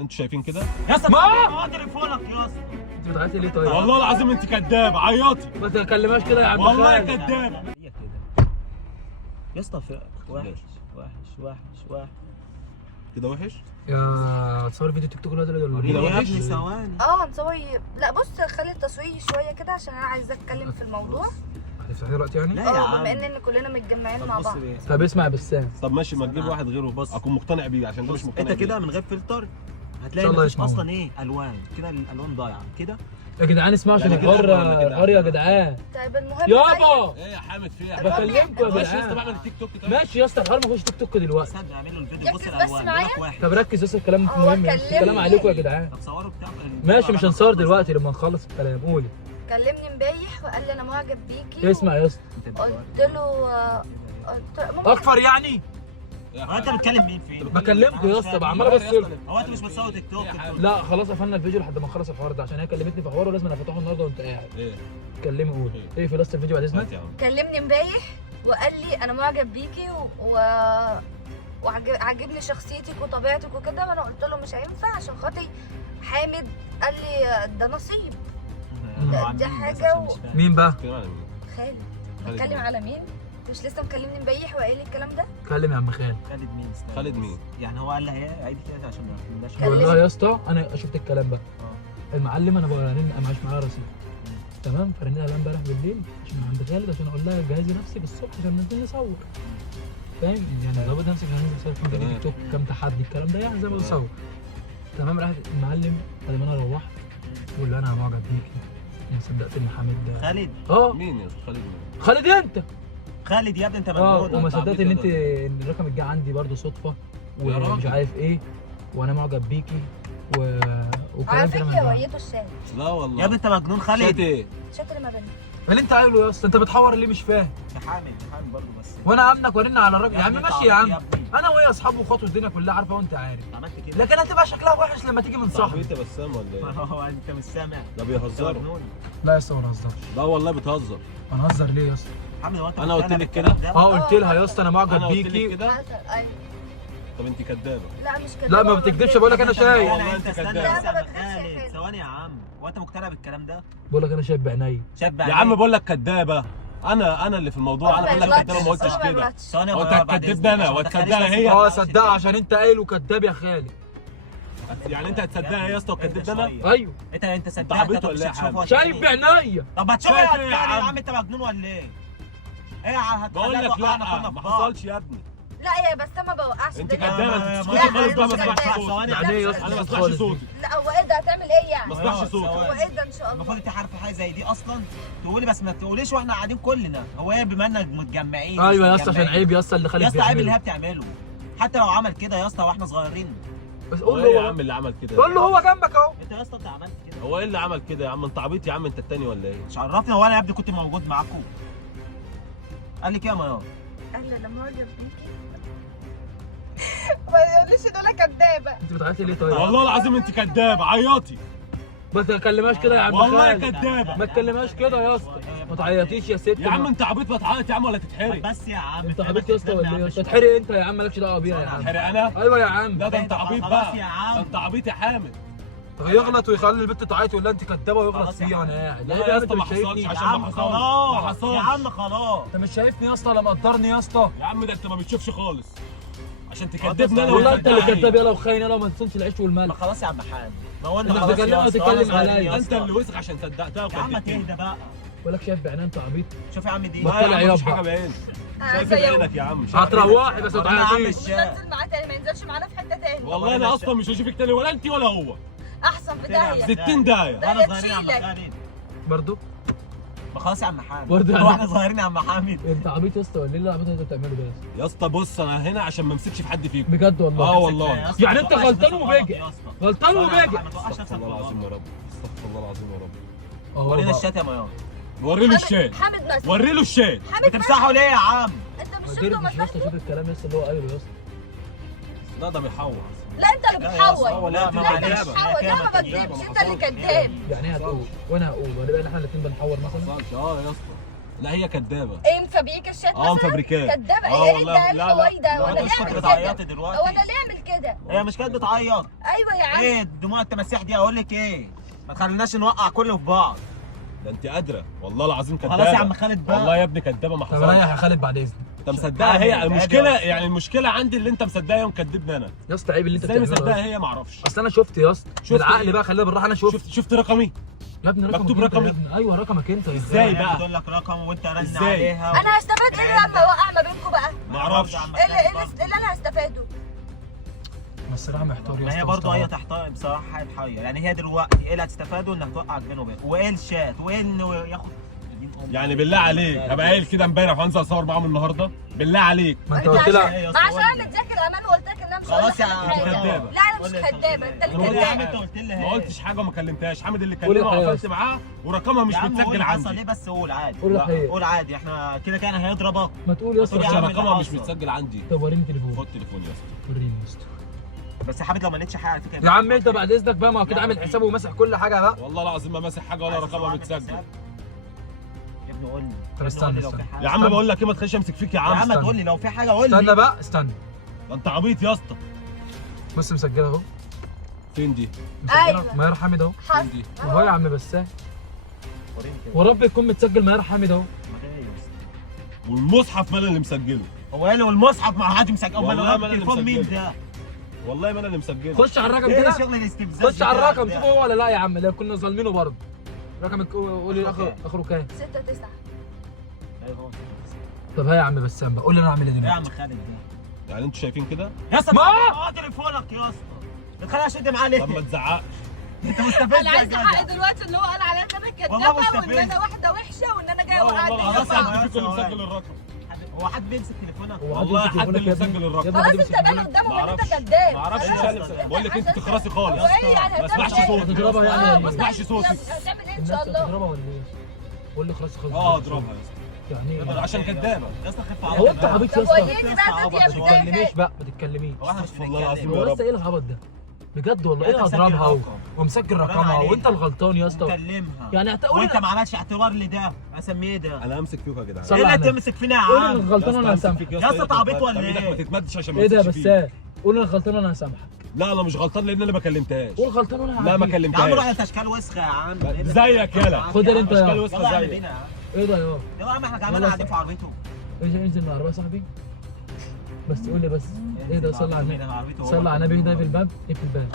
انتوا شايفين كده؟ يا اسطى ما تليفونك يا اسطى. انت بتعيطي ليه طيب؟ والله العظيم انت كداب، عيطي ما تكلمهاش كده يا عم والله خالد. كداب. هي كده يا اسطى وحش وحش وحش وحش كده وحش؟ يا تصور فيديو تيك توك الواد ولا كده يا وحش؟ ابني ثواني. هنصور. لا بص خلي التصوير شويه كده عشان انا عايزه اتكلم في الموضوع. هتفتحي دلوقتي يعني؟ لا يا عم بما ان كلنا متجمعين مع بص بعض. بيه. طب اسمع يا بسام، طب ماشي، ما تجيب أنا- واحد غيره بص. اكون مقتنع بيه، عشان ده مش بص مقتنع انت بيه. كده من غير فلتر إن هتلاقي شاء الله مفيش يسمعونا. اصلا ايه الوان كده، الالوان ضايعه كده. يا جدعان اسمعوا عشان يعني كده الحوار ولا كده؟ الحوار يا جدعان. طيب المهم يابا ايه يا حامد فيها؟ بكلمكم يا ماشي يا اسطى، جدعان. بعمل التيك توك. طيب ماشي يا اسطى الحوار ما فيهوش تيك توك دلوقتي. استنى اعمل له الفيديو، بص ركز بس الالوان معايا. بيقول لك واحد. طب ركز بس الكلام هو مهم، كلمني. الكلام عليكم يا جدعان. طب صوروا بتاع ماشي مش هنصور دلوقتي لما نخلص الكلام. قولي. كلمني امبارح وقال لي انا معجب بيكي. اسمع يا اسطى. قلت له ممكن اكفر يعني؟ هو انت بتكلم مين فين؟ بكلمكم يا اسطى عمال ابص. هو انت مش بتصور تيك توك؟ لا خلاص قفلنا الفيديو لحد ما نخلص الحوار ده، عشان هي كلمتني في حوار ولازم افتحه النهارده وانت قاعد. ايه؟ كلمي قول. ايه في لاست الفيديو بعد اذنك؟ هات يا عم. كلمني امبارح وقال لي انا معجب بيكي وعجبني شخصيتك وطبيعتك وكده، وانا قلت له مش هينفع عشان خاطري حامد. قال لي ده نصيب. دي حاجة مين بقى؟ بتتكلم على مين؟ خالد. خالد بتكلم مين؟ على مين؟ مش لسه مكلمني امبارح وقايل لي الكلام ده؟ كلم يا عم خالد. خالد مين؟ استنى خالد بس. مين؟ يعني هو قال لها ايه؟ عيد كده عشان ما نقولناش. كلم. والله يا اسطى انا شفت الكلام بقى. اه. المعلم انا برنين معاش معايا رصيد. تمام، فرنيت عليها امبارح بالليل عشان عند خالد عشان اقول لها جهزي نفسك الصبح عشان ننزل نصور. فاهم يعني ظابط نفسك عشان ننزل نصور كام فيديو تيك توك كام تحدي الكلام ده يعني زي ما بنصور. تمام، راحت المعلم بعد ما انا روحت بقول له انا معجب بيكي. يا صدقت ان حامد ده خالد مين يا اسطى؟ خالد مين؟ خالد انت. خالد يا ابني انت اه مجنون. وما انت صدقت عبيط ان يا انت ان الرقم الجاي عندي برضه صدفه يا ومش راجل. عارف ايه وانا معجب بيكي وكلام على كده من فكره ده. وريته الشات. لا والله يا ابني انت مجنون شات خالد. ايه؟ الشات اللي ما بيننا. اللي انت قايله يا اسطى انت بتحور اللي مش فاهم. يا حامد برضه بس. وانا امنك وارن على الراجل يا عم ابني ماشي انت يا عم. عبيط يا ابني. انا وهي اصحاب وخطوه الدنيا كلها عارفه وانت عارف، عملت كده. لكن هتبقى شكلها وحش لما تيجي من صاحبي. صاحبي انت بسام ولا ايه؟ هو انت مش سامع؟ ده انت بيهزروا. مجنون. لا يا اسطى ما نهزرش. لا والله بتهزر. هنهزر ليه يا اسطى؟ حامد هو انت انا قلت مقتنع لك بالكلام كده؟ ده؟ اه قلت لها يا اسطى انا معجب انا قلت لك بيكي. كده؟ حصل ايوه. طب انت كدابه. لا مش كده. لا ما بتكدبش بقول لك انا شايف. والله انت انت استنى كداب. بس لا، ما يا بكدبش يا خالد. خالد. ثواني يا عم، هو انت مقتنع بالكلام ده؟ بقول لك انا شايف بعيني. شاب يا عم بقول لك كدابه. انا اللي في الموضوع، انا بقول لك كدابه ما قلتش كده. ثواني هو يا انت بعد هتكدبني إذنك، انا عشان ما وتصدقني تخليش هي؟ بس اه الناس صدقها عشان انت قايل وكذاب يا خالد. يعني انت هتصدقها هي يا اسطى وكدبت انا؟ ايوه انت صدقت. عبيط ولا ايه يا حامد؟ شايف بعينيا. طب ما تشوف شايف يا ايه يا عم عم؟ انت مجنون ولا ايه؟ ايه يا عم بقول لك لا ما حصلش يا ابني. لا يا بس انا ما بوقعش انت الدنيا. كدابه، انت لا، تسكتي خالص بقى، ما لا، اسمعش لا، صوتي. يعني ايه يا اسطى انا ما صوت اسمعش خالص صوتي. دي؟ لا هو ايه ده هتعمل ايه يعني؟ ما اسمعش صوتي. هو ايه ده ان شاء الله؟ المفروض انت عارفه حاجه زي دي اصلا تقولي، بس ما تقوليش واحنا قاعدين كلنا. هو ايه بما انك متجمعين؟ ايوه مش يا اسطى عشان متجمعين. عيب يا اسطى اللي خالد يا اسطى عيب اللي هي بيعمله. بتعمله. حتى لو عمل كده يا اسطى واحنا صغيرين. بس هو قول ايه يا له عم اللي عمل كده؟ قول له هو جنبك اهو. انت يا اسطى انت عملت كده. هو ايه اللي عمل كده يا عم؟ انت عبيط يا عم، انت التاني ولا ايه؟ مش عرفني، هو انا يا ابني كنت موجود معاكم؟ قال لي كده يا ميار. قال لي انا معجب بيكي. ما يقوليش ان انا كدابه. انت بتعيطي ليه طيب؟ والله العظيم انت كدابه، عيطي. ما تكلمهاش كده يا عم والله خالد. كدابه. ما تكلمهاش كده يا اسطى. ما تعيطيش يا ست. يا عم انت عبيط، ما تعيط يا عم ولا طب تتحرق. بس يا عم انت عبيط يا اسطى ولا ايه يا اسطى؟ اتحرق انت يا عم مالكش دعوه بيها يا عم. تتحرق انا؟ ايوه يا عم. لا ده انت عبيط خلاص بقى. يا عم. ده انت عبيط يا حامد. يغلط ويخلي البنت تعيط ويقول لها انت كدابه ويغلط خلاص يا فيها عم. وانا قاعد. لا لا يا يا اسطى انت ما مش حصلش شايفني. يا عشان عم ما حصلش. خلاص. ما حصلش. يا عم خلاص. انت مش شايفني يا اسطى ولا مقدرني يا اسطى؟ يا عم ده انت ما بتشوفش خالص عشان انت تكدبني انا. والله انت اللي وتصدقني. كداب يلا وخاين يلا وما تصونش العيش ما والملح. خلاص يا عم حامد. ما هو انت انت خلاص بتكلمها يا اسطى، وتتكلم وانا صغيرين عليا. يا انت اسطى. اللي وسخ عشان صدقتها يا عم وكدبتني. تهدى بقى. بقول لك شايف بعينين انت عبيط. شوف يا عم دي. بطل لا يا عم مفيش عياط حاجه بقى. بعين. شايف بعينك يا عم. هتروحي بس ما والله يا عم تعيطيش. الشام. ننزل معاه تاني، ما ينزلش معانا في حته تاني. والله انا اصلا مش هشوفك تاني، ولا انت ولا هو. احسن في داهيه. 60 داهيه. واحنا صغيرين يا عم تشيلك. خالد. برضه ما خلاص يا عم حامد. برضه يا عم. واحنا صغيرين يا عم حامد. انت عبيط يا اسطى ولا ايه اللي العبيط اللي انت بتعمله ده يا اسطى؟ يا اسطى بص انا هنا عشان ما امسكش في حد فيكم. بجد والله. اه والله. يا اسطى يعني ما انت توقعش غلطان نفسك وباجي. غلط يا اسطى. غلطان وباجي. ما توقعش نفسك استغفر الله العظيم يا غلط. رب. استغفر الله العظيم يا رب. اهو ورينا بقى. الشات يا ميار. وري له الشات. حامد مسح. وري له الشات. حامد بتمسحوا ليه يا عم؟ انت مش ما شفته قدرتش يا مسحته؟ اسطى اشوف الكلام يا اسطى اللي هو قايله يا اسطى. لا ده بيحور. لا انت اللي بتحور. لا، لا ما انت كدابة. مش بتحور. لا ما بكذبش، انت اللي كذاب. يعني ايه هتقول وانا هقول ولا بقى احنا الاثنين بنحور ما مثلا؟ حصلش يا اسطى. لا هي كدابه. ايه مفبريك الشات مثلا؟ مفبركاه. كدابه. اه ايه والله. ده لا، الحواي ده؟ لو وانا انت ليه مش اعمل كنت كده؟ بتعيطي دلوقتي. هو انا ليه اعمل كده؟ كده. هي مش كانت بتعيط. ايوه يا عم. ايه دموع التماسيح دي؟ اقول لك ايه، ما تخليناش نوقع كله في بعض. ده انت قادره والله العظيم كدابه. خلاص يا عم خالد بقى. والله يا ابني كدابه ما طب حصلش. رايح يا خالد بعد اذنك. انت مصدقها هي المشكله، يعني المشكله عندي اللي انت مصدقها ومكدبني انا. يا اسطى عيب اللي انت ازاي بتعمله مصدقها ده. هي ما اعرفش. اصل انا شفت يا اسطى شفت بالعقل ايه؟ بقى، خلينا بالراحه. انا شفت رقمي يا ابني رقمك مكتوب انت رقمي. يا ابني. ايوه رقمك انت. ازاي بقى؟ بتقول لك رقم وانت رن ازاي؟ عليها انا هستفاد ايه لما اوقع ما بينكم بقى؟ ما اعرفش. ايه اللي انا هستفاده؟ بس الصراحه محتار يا ما اسطى. هي برضه هي مستغرب. تحتار بصراحه، هتحير يعني. هي دلوقتي ايه اللي هتستفاده؟ انك توقعك بينه وبين، وايه الشات، وايه انه ياخد دين أمه. يعني بالله عليك هبقى قايل كده امبارح وانزل اصور معاهم النهارده؟ بالله عليك. ما انت قلت لها ما عشان انا مديك الامان وقلت لك ان انا مش هقول خلاص يا لك عم حاجة. كدابة. لا انا مش كدابه، انت اللي قول لي يا عم، كداب. انت قلت لي ما قلتش حاجه وما كلمتهاش. حامد اللي قول كلمها الحقيقة وقفلت بس. معاه ورقمها مش يا عم قول متسجل حصل عندي. ايه بس، قول عادي. قول لا، الحقيقه. قول عادي، احنا كده كان هيضربك. ما تقول يا اسطى. قول يا عشان عم رقمها اللي مش حصل. متسجل عندي. طب وريني تليفون. خد تليفوني يا اسطى. وريني يا اسطى. بس يا حبيبي لو ما لقيتش حاجه على فكره يا عم انت بعد اذنك بقى، ما هو كده عامل حسابه وماسح كل حاجه بقى. والله العظيم ما ماسح حاجه ولا رقمها متسجل. يا ابني قول لي. طب استنى لو في استنى. حاجة. يا عم بقول لك ايه، ما تخليش امسك فيك يا يا عم عم. تقول لي لو في حاجه قول لي. استنى بقى استنى. ده انت عبيط يا اسطى. بص مسجله اهو. فين دي؟ مسجله أيوة. ميار حامد اهو. حصل. فين دي؟ اهو يا عم بسام. وريني كده. ورب يكون متسجل ميار حامد اهو. ما هي يا اسطى. والمصحف ما انا اللي مسجله. هو قال والمصحف مع حد مسجل؟ امال والله ما هو أنا اللي التليفون مين مسجله. ده؟ والله ما انا اللي مسجله. خش على الرقم ايه كده. شغل الاستفزاز؟ خش على ده؟ الرقم شوف هو ولا لا يا عم، لا كنا ظالمينه برضه. رقمك قولي اخره كام؟ 6 9. ايوه. طب ها يا عم بسام بقى قول لي انا اعمل ايه ايه يا عم دلوقتي؟ خالد ده؟ يعني انتوا شايفين كده؟ يا اسطى ما- اه تليفونك يا اسطى. ما تخليهاش اشد معاه ليه؟ طب ما تزعقش. انت مستفز انا يا عايزه جدع. حقي دلوقتي ان هو قال عليا ان انا والله كدابه مستفز. وان انا واحده وحشه وان انا جايه والله وقعت العظيم خلاص يا حد فيكم اللي ثواني. مسجل الرقم. هو حد بيمسك تليفونك؟ هو والله يمسك حد اللي تليفونك يا مسجل ابني؟ الرقم. يا ابني خلاص حد انت يمسك باين تليفونك؟ قدامك ان معرفش. انت كداب. معرفش خلاص. مش انا اللي مسجل. بقول لك انت تخرسي خالص. هو ايه يعني ما اسمعش هتعمل صوتك. ايه؟ هتضربها يعني ولا ما ايه؟ اسمعش صوتك. هتعمل ايه ان الناس شاء الله؟ هتضربها ولا ايه؟ قول لي خلاص خلاص. اه اضربها يا اسطى. يعني ايه؟ عشان كدابه. يا اسطى خف هو انت عبيط يا طب هو اسطى؟ ليه كده عبط يا شوية. ما ابني؟ تتكلميش بقى ما تتكلميش. هو احنا مش استغفر الله العظيم بنتكلم. يا هو رب. لسه ايه العبط ده؟ بجد والله ايه انت مسجل اضربها رقم. ومسجل حرام رقمها عليك. وانت الغلطان يا اسطى. كلمها. يعني هتقول وانت ما عملتش اعتبار لده، اسميه ايه ده؟ انا همسك فيكم يا جدعان. صلي ايه اللي على النبي. تمسك فينا يا قول عم؟ انك غلطان وانا هسامحك. يا اسطى انت عبيط ولا ايدك ايه؟ ما تتمدش عشان ما ايه ده يا تمسكش فيه. بسام؟ قول انك غلطان وانا هسامحك. لا انا مش غلطان لان انا ما كلمتهاش. قول غلطان وانا لا ما هعديك. يا عم روح كلمتهاش. انت اشكال وسخه يا عم. زيك يلا. خد اللي انت اشكال يا يلا وسخه يا عم زيك. بينا يا عم. ايه ده يا يلا يا عم احنا كمان يلا قاعدين في عربيته. انزل من العربيه يا صاحبي. بس قول لي بس ايه ده؟ صلي على النبي. صلي على النبي. ده في الباب ايه في الباب؟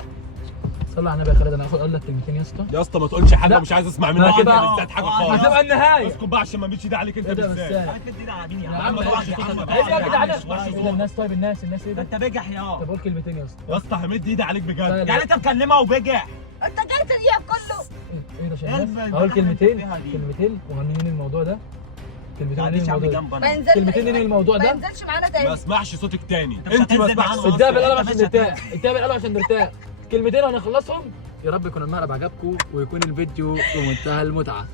صلي على النبي يا خالد. انا هاخد اقول لك كلمتين يا اسطى. يا اسطى ما تقولش حاجه لا. مش عايز اسمع لا منك. كده. انت بالذات حاجه خالص. هتبقى النهايه. اسكت بقى عشان ما بيتش ده عليك انت ايه ده بالذات. بسام؟ عارف مين على مين يا يا عم؟ عم روح ايه يا عم. يا جدعان؟ اسمعش ايه ده صوت. الناس؟ طيب الناس ايه ده ده؟ انت بجح يا طب قول كلمتين يا اسطى. يا اسطى همد ايدي عليك بجد. لا. يعني انت مكلمه وبجح. انت جاي تضيع كله. ايه ده ايه عشان الب- اقول كلمتين فيها دي؟ كلمتين وهنهي الموضوع ده. كلمتين ما وهنهي عنديش عم الموضوع ده. جنب ما انا. ينزلش كلمتين ننهي الموضوع ما ده. ينزلش معانا ما تاني. اسمعش صوتك تاني. انت مش انت ما هتنزل اسمعش معانا صوتك. اديها بالقلم انت عشان مش نرتاح. اديها بالقلم عشان نرتاح. كلمتين وهنخلصهم. يا رب يكون المقلب عجبكم ويكون الفيديو في منتهى المتعه.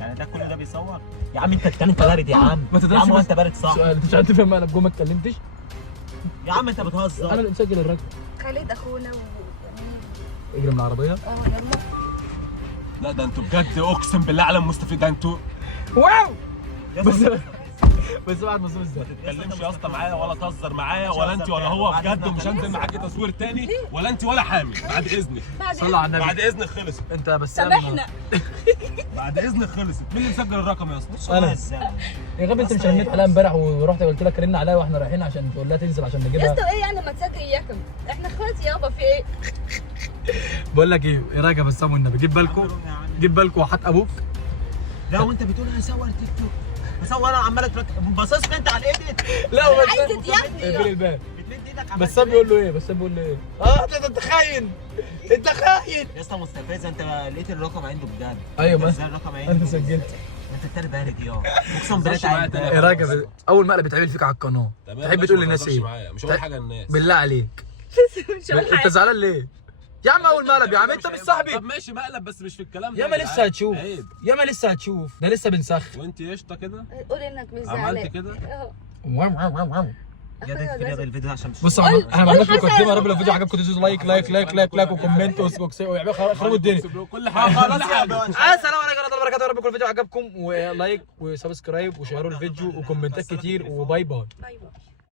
يعني ده كل ده بيصور؟ يا عم انت التاني انت بارد يا عم. ما يا تضربش عم بس. وانت بارد صح. سؤال انت مش عارف تفهم المقلب جوه ما اتكلمتش. يا عم انت انا بتهزر. اللي مسجل الراجل. خالد اخونا اجري من العربيه. يلا. لا ده انتوا بجد اقسم بالله على مستفيد. ده انتوا واو. يا بس اسطى بس بعد ما ازاي؟ ما تتكلمش يا اسطى معايا ولا تهزر معايا ولا انت ولا هو بجد. ومش هنزل معاكي تصوير تاني ولا انت ولا حامد بعد اذنك. صلى على النبي. بعد اذنك خلصت. انت بس سامحنا. بعد اذنك خلصت. مين اللي مسجل الرقم يا اسطى؟ انا. ازاي؟ يا غبي انت مش رنيت عليها امبارح ورحت قلت لك رن عليها واحنا رايحين عشان تقول لها تنزل عشان يا نجيبها. اسطى ايه يعني ما تسجل اياكم؟ احنا اخواتي يابا في ايه؟ بقول لك ايه رايك يا بسام والنبي جيب بالكم جيب بالكم وحات ابوك. لا وانت بتقول هصور تيك توك. هصور انا عمال باصص لي انت على الايديت. لا هو عايز تضيفني. اقفل الباب. بتمد ايدك عمال بسام بيقول له ايه؟ بسام بيقول له ايه؟ انت خاين. انت خاين. يا اسطى مستفز. انت لقيت الرقم عنده بجد. ايوه، انت ما- ازاي الرقم عنده؟ انت سجلت. انت التاني بارد يا اقسم بالله خش معايا تعالى. تاني. ايه رايك يا بس- اول مقلب بيتعمل فيك على القناه تحب تقول للناس ايه؟ مش هقول حاجه للناس. بالله عليك. مش هقول انت حاجه. زعلان ليه؟ يا عم اول مقلب يا عم انت مش صاحبي. طب ماشي مقلب بس مش في الكلام ده. ياما لسه هتشوف. عيب. ياما لسه هتشوف. ده لسه بنسخن. وانت قشطه كده قول انك مش زعلان. عملت كده. اه. يا ده كده بالفيديو عشان مش بص احنا بعمل لكم مقدمه. يا رب لو الفيديو عجبكم تدوسوا لايك لايك لايك لايك لايك وكومنت ويخربوا الدنيا. كل حاجه. خلاص يا باشا. السلام عليكم ورحمه الله وبركاته. يا رب يكون الفيديو عجبكم ولايك وسبسكرايب وشيروا الفيديو وكومنتات كتير وباي باي. باي باي.